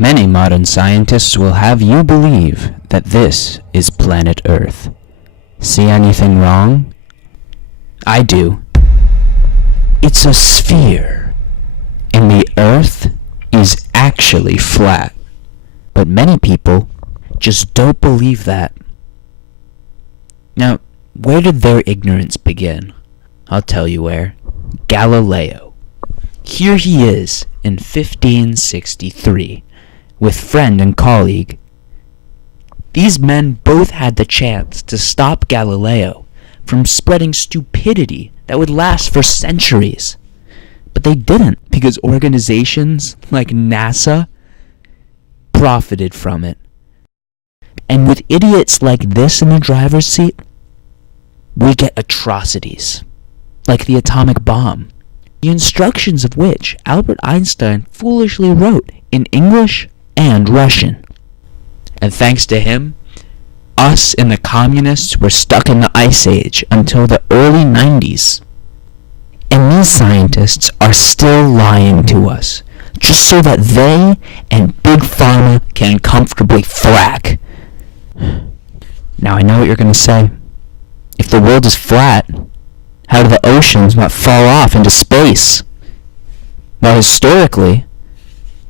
Many modern scientists will have you believe that this is planet Earth. See anything wrong? I do. It's a sphere, and the Earth is actually flat. But many people just don't believe that. Now, where did their ignorance begin? I'll tell you where. Galileo. Here he is in 1563, with friend and colleague. These men both had the chance to stop Galileo from spreading stupidity that would last for centuries. But they didn't, because organizations like NASA profited from it. And with idiots like this in the driver's seat, we get atrocities, like the atomic bomb, the instructions of which Albert Einstein foolishly wrote in English and Russian. And thanks to him, us and the communists were stuck in the Ice Age until the early 90s. And these scientists are still lying to us, just so that they and Big Pharma can comfortably thwack. Now I know what you're going to say. If the world is flat, how do the oceans not fall off into space? Well, historically,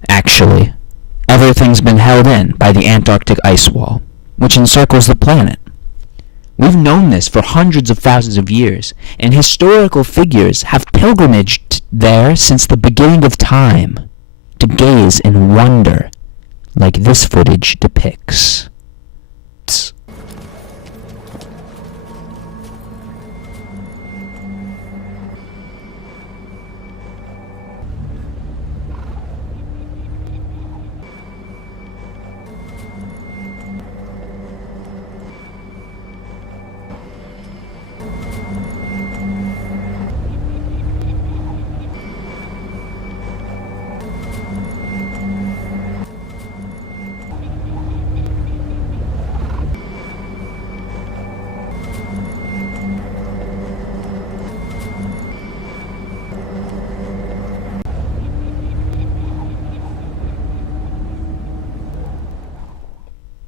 actually, everything's been held in by the Antarctic ice wall, which encircles the planet. We've known this for hundreds of thousands of years, and historical figures have pilgrimaged there since the beginning of time to gaze in wonder, like this footage depicts.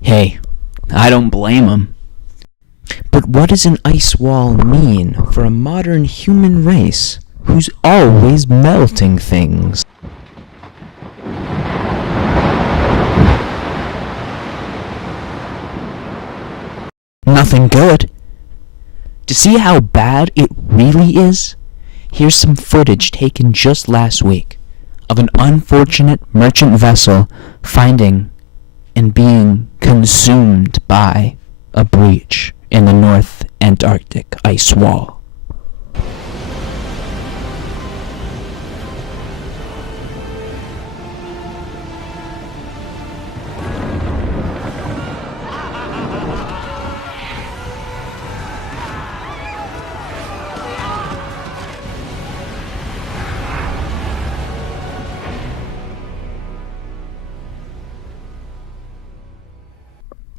Hey, I don't blame him. But what does an ice wall mean for a modern human race who's always melting things? Nothing good. To see how bad it really is, here's some footage taken just last week of an unfortunate merchant vessel finding and being consumed by a breach in the North Antarctic ice wall.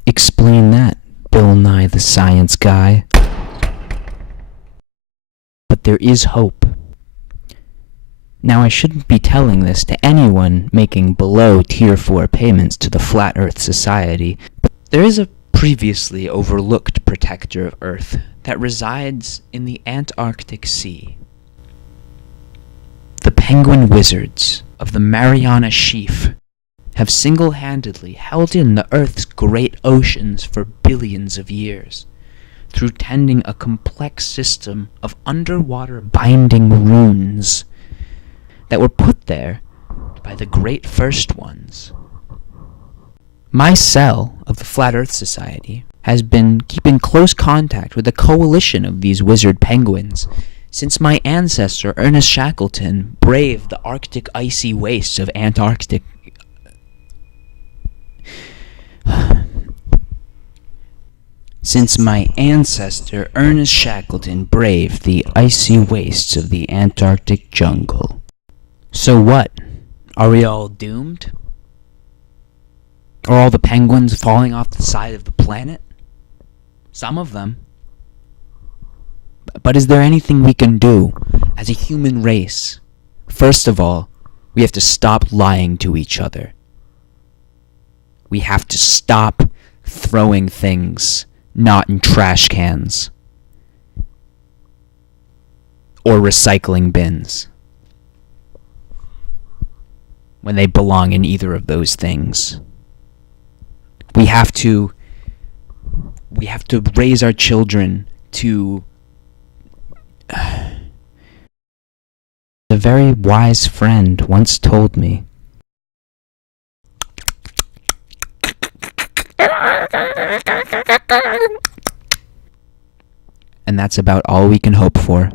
Explain that, Bill Nye the Science Guy. But there is hope. Now, I shouldn't be telling this to anyone making below Tier 4 payments to the Flat Earth Society, but there is a previously overlooked protector of Earth that resides in the Antarctic Sea. The penguin wizards of the Mariana Sheaf have single-handedly held in the Earth's great oceans for billions of years, through tending a complex system of underwater binding runes that were put there by the great first ones. My cell of the Flat Earth Society has been keeping close contact with a coalition of these wizard penguins since my ancestor Ernest Shackleton braved the Arctic icy wastes of Antarctic. Since my ancestor Ernest Shackleton braved the icy wastes of the Antarctic jungle. So what? Are we all doomed? Are all the penguins falling off the side of the planet? Some of them. But is there anything we can do as a human race? First of all, we have to stop lying to each other. We have to stop throwing things not in trash cans or recycling bins when they belong in either of those things. We have to raise our children to a very wise friend once told me, and that's about all we can hope for.